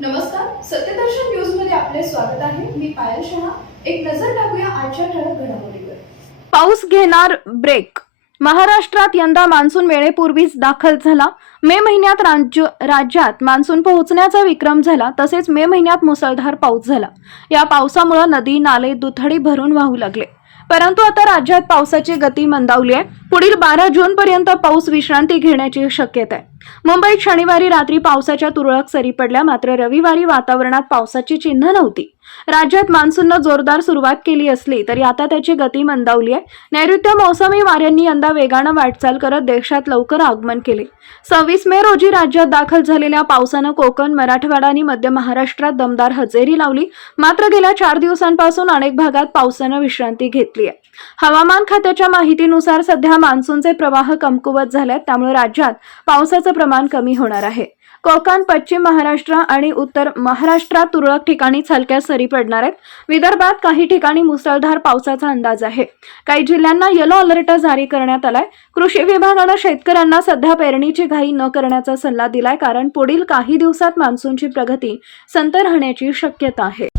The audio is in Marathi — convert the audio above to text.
नमस्कार सत्यदर्शन न्यूजमध्ये आपले स्वागत आहे. मी पायल शहा. एक नजर टाकूया आजच्या ठळक घडामोडीवर. पाऊस घेणार ब्रेक महाराष्ट्रात यंदा मान्सून वेळेपूर्वीच दाखल झाला. मे महिन्यात राज्य राज्यात मान्सून पोहोचण्याचा विक्रम झाला तसेच मे महिन्यात मुसळधार पाऊस झाला. या पावसामुळे नदी नाले दुथडी भरून वाहू लागले. परंतु आता राज्यात पावसाची गती मंदावली आहे. पुढील बारा जून पर्यंत पाऊस विश्रांती घेण्याची शक्यता आहे. मुंबईत शनिवारी रात्री पावसाच्या तुरळक सरी पडल्या मात्र रविवारी वातावरणात पावसाची चिन्ह नव्हती. राज्यात मान्सूननं जोरदार सुरुवात केली असली तरी आता त्याची गती मंदावली आहे. नैऋत्य मोसमी वाऱ्यांनी यंदा वेगानं वाटचाल करत देशात लवकर आगमन केले. सव्वीस मे रोजी राज्यात दाखल झालेल्या पावसानं कोकण मराठवाडा आणि मध्य महाराष्ट्रात दमदार हजेरी लावली. मात्र गेल्या चार दिवसांपासून अनेक भागात पावसानं विश्रांती घेतली. आहे हवामान खात्याच्या माहितीनुसार सध्या मान्सूनचे प्रवाह कमकुवत झालेत त्यामुळे राज्यात पावसाचं प्रमाण कमी होणार आहे. कोकण पश्चिम महाराष्ट्र आणि उत्तर महाराष्ट्रात तुरळक ठिकाणी हलक्या सरी पडणार आहेत. विदर्भात काही ठिकाणी मुसळधार पावसाचा अंदाज आहे. काही जिल्ह्यांना येलो अलर्ट जारी करण्यात आलाय. कृषी विभागानं शेतकऱ्यांना सध्या पेरणीची घाई न करण्याचा सल्ला दिलाय कारण पुढील काही दिवसात मान्सूनची प्रगती संत राहण्याची शक्यता आहे.